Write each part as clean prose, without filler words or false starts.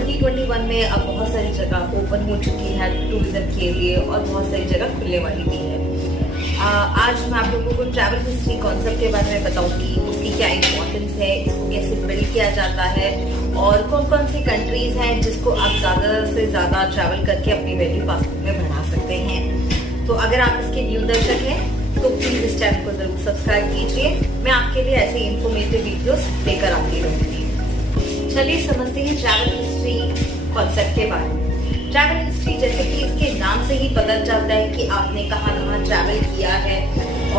2021 में अब बहुत सारी जगह ओपन हो चुकी है टूरिज्म के लिए और बहुत सारी जगह खुलने वाली भी है। आज मैं आप लोगों को ट्रैवल हिस्ट्री कॉन्सेप्ट के बारे में बताऊंगी, उसकी क्या इंपॉर्टेंस है, इसको कैसे बिल्ड किया जाता है और कौन कौन सी कंट्रीज हैं जिसको आप ज़्यादा से ज़्यादा ट्रैवल करके अपनी वैल्यू पासपोर्ट में बढ़ा सकते हैं। तो अगर आप इसके न्यू दर्शक हैं तो प्लीज़ इस चैनल को ज़रूर सब्सक्राइब कीजिए। मैं आपके लिए ऐसे इंफॉर्मेटिव वीडियोस लेकर आती रहूँगी। चलिए समझते हैं ट्रैवल हिस्ट्री कॉन्सेप्ट के बारे में। ट्रैवल हिस्ट्री जैसे कि इसके नाम से ही पता चलता है कि आपने कहाँ कहाँ ट्रैवल किया है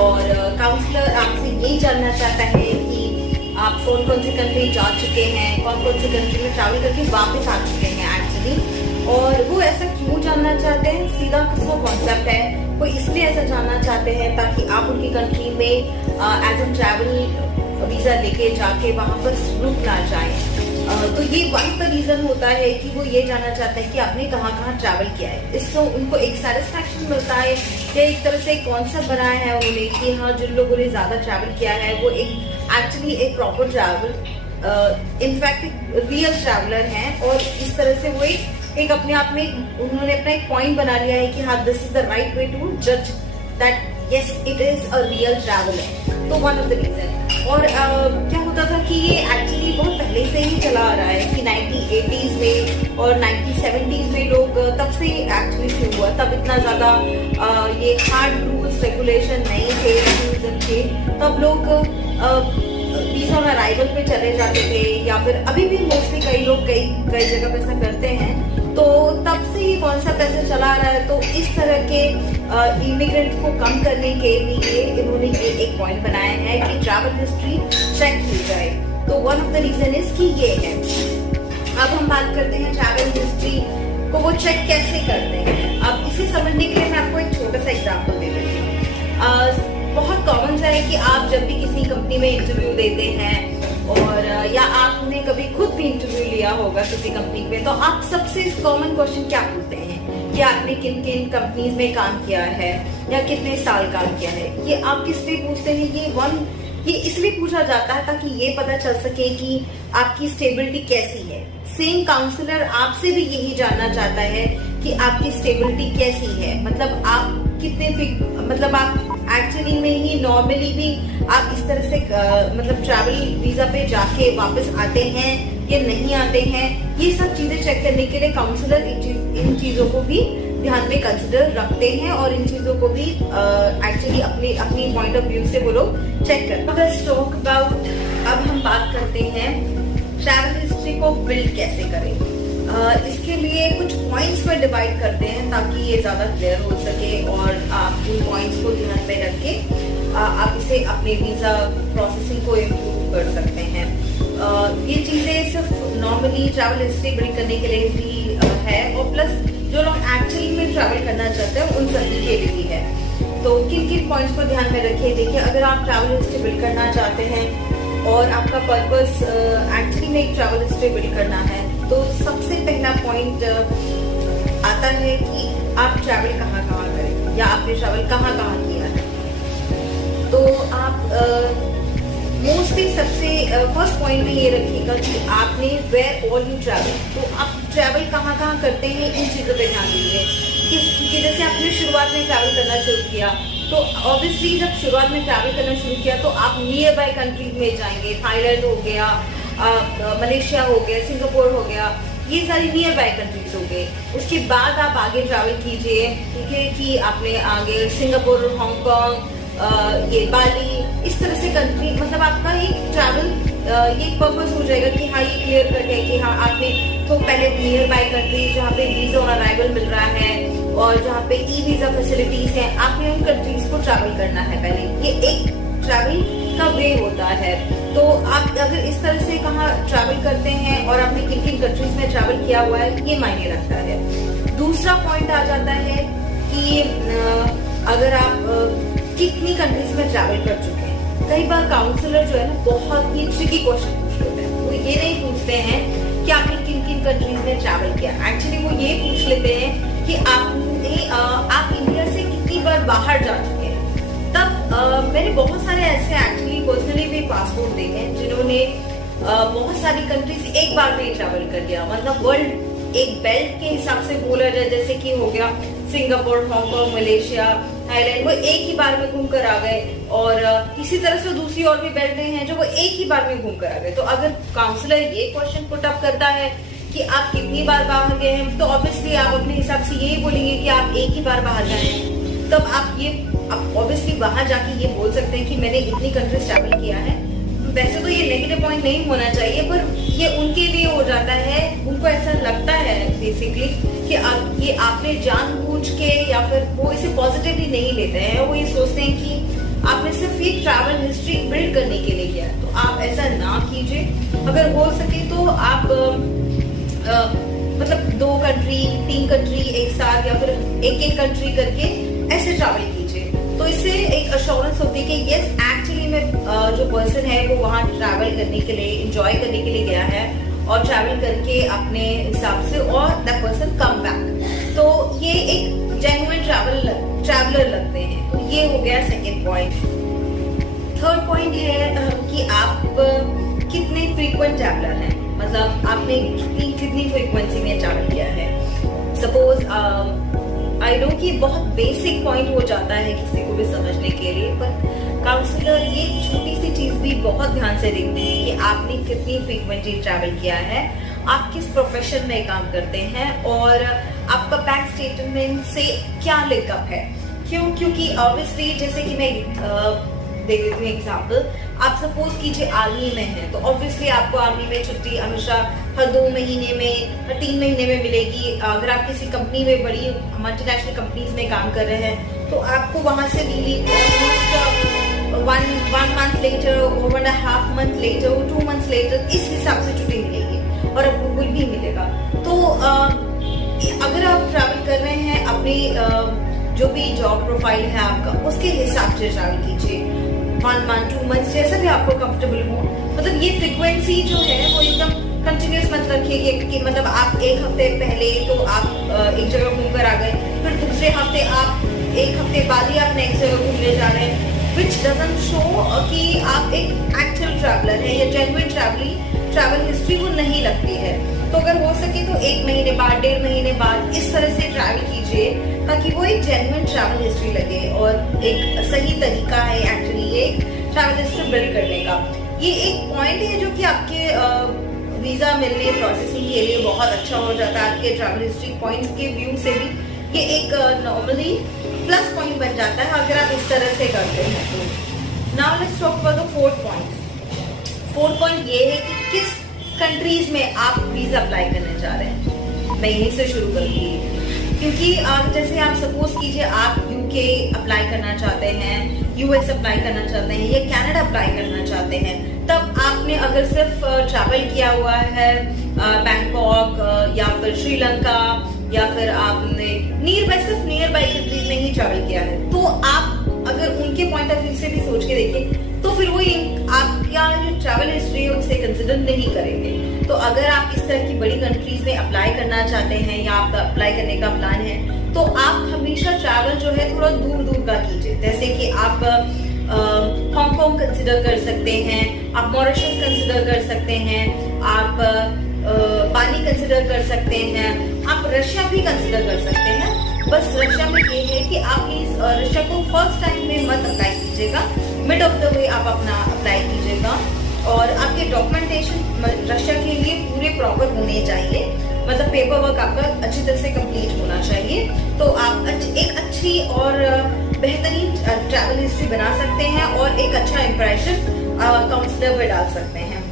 और काउंसलर आपसे यही जानना चाहता है कि आप कौन कौन सी कंट्री जा चुके हैं, कौन कौन सी कंट्री में ट्रैवल करके वापस आ चुके हैं एक्चुअली। और वो ऐसा क्यों जानना चाहते हैं, सीधा किसका कॉन्सेप्ट है, वो इसलिए ऐसा जानना चाहते हैं ताकि आप उनकी कंट्री में एज ए ट्रैवल वीजा लेके जाके वहाँ पर रुक ना जाए। तो ये वन ऑफ द रीजन होता है कि वो ये जानना चाहते हैं कि आपने कहाँ कहाँ ट्रैवल किया है। इससे उनको एक सेटिस्फैक्शन मिलता है या एक तरह से एक कॉन्सेप्ट बनाया है उन्होंने कि हाँ जिन लोगों ने ज्यादा ट्रैवल किया है वो एक एक्चुअली एक प्रॉपर ट्रैवल इनफैक्ट एक रियल ट्रैवलर हैं और इस तरह से वो एक अपने आप में उन्होंने अपना एक पॉइंट बना लिया है कि हाँ this is the right way to जज that yes it is a real traveller. तो वन ऑफ द रीजन। और क्या होता था कि ये एक्चुअली बहुत पहले से ही चला आ रहा है कि 1980s में और 1970s में लोग तब से एक्चुअली शुरू हुआ। तब इतना ज्यादा ये हार्ड रूल्स रेगुलेशन नहीं थे टूरिज्म के, तब लोग वीजा ऑन अराइवल पे चले जाते थे या फिर अभी भी मोस्टली कई लोग कई जगह पे ऐसा करते हैं। तो तब से ये कॉन्सेप्ट ऐसे चला आ रहा है। तो इस तरह के इमिग्रेंट्स को कम करने के लिए इन्होंने ये एक पॉइंट बनाया है कि ट्रैवल हिस्ट्री चेक की जाए। तो one of the reason is कि ये है। अब हम बात करते हैं ट्रैवल हिस्ट्री को वो चेक कैसे करते हैं। अब इसे समझने के लिए मैं आपको एक छोटा सा एग्जाम्पल दे देती हूँ। बहुत कॉमन सा है कि आप जब भी किसी कंपनी में इंटरव्यू देते हैं और या आपने कभी खुद भी इंटरव्यू लिया होगा किसी कंपनी में, तो आप सबसे कॉमन क्वेश्चन क्या पूछते हैं कि आपने किन किन कंपनीज में काम किया है या कितने साल काम किया है। ये आप किस लिए पूछते हैं, ये इसलिए पूछा जाता है ताकि ये पता चल सके कि आपकी स्टेबिलिटी कैसी है। सेम काउंसलर आपसे भी यही जानना चाहता है कि आपकी स्टेबिलिटी कैसी है, मतलब आप कितने मतलब आप एक्चुअली में ही नॉर्मली भी आप इस तरह से मतलब ट्रैवल वीजा पे जाके वापस आते हैं या नहीं आते हैं। ये सब चीजें चेक करने के लिए काउंसलर इन चीजों को भी ध्यान में कंसिडर रखते हैं और इन चीजों को भी एक्चुअली अपनी पॉइंट ऑफ व्यू से वो लोग चेक करते हैं। टॉक अबाउट अब हम बात करते हैं ट्रैवल हिस्ट्री को बिल्ड कैसे करें। इसके लिए कुछ पॉइंट्स में डिवाइड करते हैं ताकि ये ज्यादा क्लियर हो सके और आप इन पॉइंट्स को ध्यान में रख के आप इसे अपने वीजा प्रोसेसिंग को इम्प्रूव कर सकते हैं। ये चीजें सिर्फ नॉर्मली ट्रैवल हिस्ट्री बिल्ड करने के लिए भी है और प्लस जो लोग एक्चुअली में ट्रैवल करना चाहते हैं उन सभी के लिए भी है। तो किन किन पॉइंट्स को ध्यान में रखिए। देखिए, अगर आप ट्रैवल हिस्ट्री बिल्ड करना चाहते हैं और आपका पर्पस एक्चुअली में एक ट्रैवल हिस्ट्री बिल्ड करना है, तो सबसे पहला पॉइंट आता है कि आप ट्रैवल कहाँ कहाँ करें या आपने ट्रैवल कहाँ कहाँ किया है। तो आप मोस्टली सबसे फर्स्ट पॉइंट में ये रखिएगा कि आपने वेयर ऑल यू ट्रैवल। तो आप ट्रैवल कहाँ कहाँ करते हैं इन चीज़ों पे ध्यान दीजिए। क्योंकि जैसे आपने शुरुआत में ट्रैवल करना शुरू किया तो ऑब्वियसली जब शुरुआत में ट्रैवल करना शुरू किया तो आप नियर बाय कंट्रीज में जाएंगे। थाईलैंड हो गया, मलेशिया हो गया, सिंगापुर हो गया, ये सारी नियर बाय कंट्रीज हो गए। उसके बाद आप आगे ट्रैवल कीजिए, ठीक है, कि आपने आगे सिंगापुर, हांगकांग, ये बाली, इस तरह से कंट्री, मतलब आपका एक ट्रैवल ये पर्पस हो जाएगा कि हाँ ये क्लियर कर है कि हाँ आपने तो पहले नियर बाय कंट्रीज जहाँ पे वीजा ऑन अराइवल मिल रहा है और जहाँ पे ई वीजा फैसिलिटीज हैं, आपने उन कंट्रीज को ट्रैवल करना है पहले। ये एक ट्रैवल का वे होता है। तो आप अगर इस तरह से कहाँ ट्रैवल करते हैं और आपने किन किन कंट्रीज में ट्रैवल किया हुआ है, ये मायने रखता है। दूसरा पॉइंट आ जाता है कि अगर आप कितनी कंट्रीज में ट्रैवल कर चुके हैं। कई बार काउंसलर जो है ना बहुत ही ट्रिकी क्वेश्चन पूछ लेते हैं। वो ये नहीं पूछते हैं कि आपने किन किन कंट्रीज में ट्रैवल किया, एक्चुअली वो ये पूछ लेते हैं कि आप इंडिया से कितनी बार बाहर जा चुके हैं। तब मैंने बहुत सारे ऐसे एक्चुअली पर्सनली भी पासपोर्ट देखे हैं जिन्होंने बहुत सारी कंट्रीज एक बार में ट्रैवल कर लिया, मतलब वर्ल्ड एक बेल्ट के हिसाब से बोला जाए, जैसे कि हो गया सिंगापुर, हांगकांग, मलेशिया, थाईलैंड, वो एक ही बार में घूम कर आ गए। और इसी तरह से दूसरी और भी बेल्टें हैं जो वो एक ही बार में घूम कर आ गए। तो अगर काउंसलर ये क्वेश्चन पुट अप करता है कि आप कितनी बार बाहर गए हैं, तो ऑब्वियसली आप अपने हिसाब से यही बोलेंगे कि आप एक ही बार बाहर गए हैं। तब आप ऑब्वियसली वहां जाके ये बोल सकते हैं कि मैंने इतनी कंट्रीज ट्रैवल किया है। वैसे तो ये नेगेटिव पॉइंट नहीं होना चाहिए, पर ये उनके लिए हो जाता है, उनको ऐसा लगता है बेसिकली कि ये आपने जानबूझ के, या फिर वो इसे पॉजिटिवली नहीं लेते हैं। वो ये सोचते हैं कि आपने सिर्फ ये ट्रैवल हिस्ट्री बिल्ड करने के लिए किया है। तो आप ऐसा ना कीजिए। अगर हो सके तो आप मतलब 2 कंट्री 3 कंट्री एक साथ, या फिर एक कंट्री करके ऐसे ट्रैवल कीजिए। तो इससे एक अश्योरेंस होती है कि यस एक्चुअली में जो पर्सन है वो वहाँ ट्रैवल करने के लिए, एंजॉय करने के लिए गया है और ट्रैवल करके अपने हिसाब से, और दैट पर्सन कम बैक। तो ये एक जेन्युइन ट्रैवलर लगते हैं। तो ये हो गया सेकेंड पॉइंट। थर्ड पॉइंट है कि आप कितने फ्रीक्वेंट ट्रैवलर हैं, मतलब आपने कितनी फ्रीक्वेंसी में ट्रैवल किया है। सपोज आई नो कि बहुत बेसिक पॉइंट हो जाता है किसी को भी समझने के लिए, पर काउंसलर ये छोटी सी चीज भी बहुत ध्यान से देखते हैं कि आपने कितनी फ्रीक्वेंटली ट्रैवल किया है, आप किस प्रोफेशन में काम करते हैं, और आपका बैंक स्टेटमेंट से क्या लिंकअप है। क्योंकि ऑब्वियसली जैसे कि मैं दे देती हूँ एग्जाम्पल, आप सपोज कीजिए आर्मी में है, तो ऑब्वियसली आपको आर्मी में छुट्टी हमेशा हर 2 महीने में, हर 3 महीने में मिलेगी। अगर आप किसी कंपनी में, बड़ी मल्टीनेशनल कंपनीज में काम कर रहे हैं, तो आपको वहां से leave one month later, 1.5 month later, 2 month later, इस हिसाब से छुट्टी मिलेगी और अप्रूवल भी मिलेगा। तो अगर आप ट्रैवल कर रहे हैं, अपनी जो भी जॉब प्रोफाइल है आपका, उसके हिसाब से ट्रैवल कीजिए। 1 मंथ 2 मंथ जैसा भी आपको कंफर्टेबल हो। मतलब ये फ्रीक्वेंसी जो है वो एकदम कंटिन्यूस मत रखिए कि मतलब आप एक हफ्ते पहले तो आप एक जगह घूम कर आ गए, फिर दूसरे हफ्ते आप 1 हफ्ते बाद ही आप नेक्स्ट जगह घूमने जा रहे हैं, विच डजंट शो कि आप एक एक्चुअल ट्रैवलर है या जेन्युइन ट्रैवल हिस्ट्री वो नहीं लगती है। तो अगर हो सके तो 1 महीने बाद, 1.5 महीने बाद इस तरह से ट्रैवल कीजिए, ताकि वो एक जेन्युइन ट्रैवल हिस्ट्री लगे और एक सही तरीका है एक्चुअली ये ट्रैवल हिस्ट्री बिल्ड करने का। ये एक पॉइंट है जो कि आपके वीजा मिलने प्रोसेसिंग के लिए बहुत अच्छा हो जाता है। आपके ट्रैवल हिस्ट्री पॉइंट्स के व्यू से भी ये एक नॉर्मली प्लस पॉइंट बन जाता है अगर आप इस तरह से करते हैं। तो now let's talk about the fourth point ये है कि किस कंट्रीज में आप वीजा अप्लाई करने जा रहे हैं। मैं यहीं से शुरू करूंगी, क्योंकि जैसे आप सपोज कीजिए आप यूके अप्लाई करना चाहते हैं, यूएस अप्लाई करना चाहते हैं या कनाडा अप्लाई करना चाहते हैं, तब आपने अगर सिर्फ ट्रैवल किया हुआ है बैंकॉक या फिर श्रीलंका, या फिर आपने नियर बाय कंट्रीज में ही ट्रैवल किया है, तो आप अगर उनके पॉइंट ऑफ व्यू से भी सोच के देखें तो फिर वो आपका जो ट्रैवल हिस्ट्री है उसे कंसिडर नहीं करेंगे। तो अगर आप इस तरह की बड़ी कंट्रीज में अप्लाई करना चाहते हैं या आपका अप्लाई करने का प्लान है, तो आप हमेशा ट्रैवल जो है थोड़ा दूर का कीजिए। जैसे कि आप हांगकांग कंसिडर कर सकते हैं, आप मॉरिशस कंसिडर कर सकते हैं, आप बाली कंसिडर कर सकते हैं, आप रशिया भी कंसिडर कर सकते हैं। बस रशिया में ये है कि आप प्लीज रशिया को फर्स्ट टाइम में मत अप्लाई कीजिएगा, मिड ऑफ द वे आप अपना अप्लाई कीजिएगा। और आपके डॉक्यूमेंटेशन रशिया के लिए पूरे प्रॉपर होने चाहिए, मतलब पेपर वर्क आपका अच्छी तरह से कंप्लीट होना चाहिए। तो आप एक अच्छी और बेहतरीन ट्रैवल हिस्ट्री बना सकते हैं और एक अच्छा इंप्रेशन काउंसलर पे डाल सकते हैं।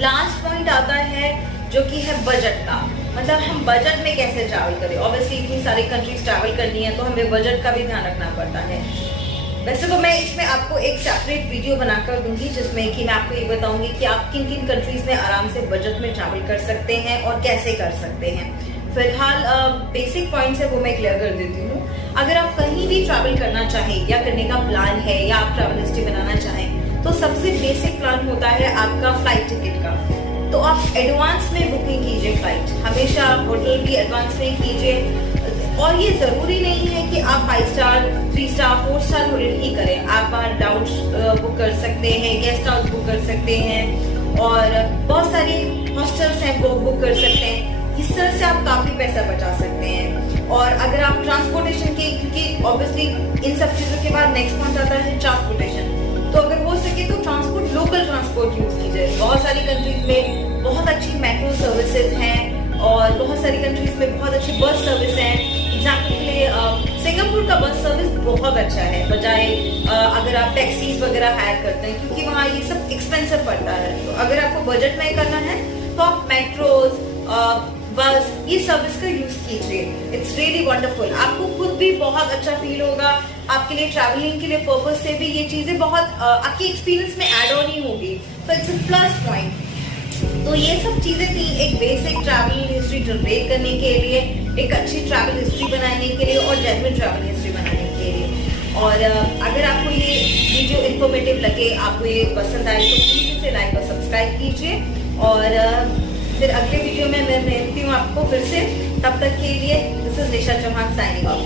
लास्ट पॉइंट आता है जो कि है बजट का, मतलब हम बजट में कैसे ट्रैवल करें। ऑब्वियसली इतनी सारी कंट्रीज ट्रैवल करनी है तो हमें बजट का भी ध्यान रखना पड़ता है। वैसे तो मैं इसमें आपको एक सेपरेट वीडियो बनाकर दूंगी जिसमें कि मैं आपको ये बताऊंगी कि आप किन किन कंट्रीज में आराम से बजट में ट्रैवल कर सकते हैं और कैसे कर सकते हैं। फिलहाल बेसिक पॉइंट्स है वो मैं क्लियर कर देती हूँ। अगर आप कहीं भी ट्रैवल करना चाहें या करने का प्लान है या आप ट्रैवल हिस्ट्री बनाना चाहें, तो सबसे बेसिक प्लान होता है आपका फ्लाइट टिकट का। तो आप एडवांस में बुकिंग कीजिए फ्लाइट, हमेशा होटल भी एडवांस में कीजिए। और ये जरूरी नहीं है कि आप 5 स्टार 3 स्टार 4 स्टार होटल ही करें, आप डाउन बुक कर सकते हैं, गेस्ट हाउस बुक कर सकते हैं, और बहुत सारे हॉस्टल्स हैं वो बुक कर सकते हैं। इस तरह से आप काफी पैसा बचा सकते हैं। और अगर आप ट्रांसपोर्टेशन के, क्योंकि ऑब्वियसली इन सब चीजों के बाद नेक्स्ट पॉइंट आता है ट्रांसपोर्टेशन, तो अगर हो सके तो ट्रांसपोर्ट, लोकल ट्रांसपोर्ट यूज कीजिए। बहुत सारी कंट्रीज में बहुत अच्छी मेट्रो सर्विसेज हैं और बहुत सारी कंट्रीज में बहुत अच्छी बस सर्विस है। एग्जाम्पल के लिए सिंगापुर का बस सर्विस बहुत अच्छा है, बजाय अगर आप टैक्सीज वगैरह हायर करते हैं, क्योंकि वहाँ ये सब एक्सपेंसिव पड़ता है। तो अगर आपको बजट में करना है तो आप मेट्रोज, बस, ये सर्विस का यूज कीजिए। It's really wonderful. आपको खुद भी बहुत अच्छा फील होगा। आपके लिए ट्रैवलिंग के लिए पर्पस से भी ये चीजें बहुत आपके एक्सपीरियंस में ऐड ऑन ही होगी, तो इट्स अ प्लस पॉइंट। तो ये सब चीजें थी एक बेसिक ट्रैवल हिस्ट्री जनरेट करने के लिए, एक अच्छी ट्रैवल हिस्ट्री बनाने के लिए और जेन्युइन ट्रैवल हिस्ट्री बनाने के लिए। और अगर आपको ये वीडियो इंफॉर्मेटिव लगे, आपको ये पसंद आए, तो प्लीज इसे लाइक और सब्सक्राइब कीजिए। और फिर अगले वीडियो में मैं मिलती हूँ आपको फिर से। तब तक के लिए this is Nisha Chauhan signing of.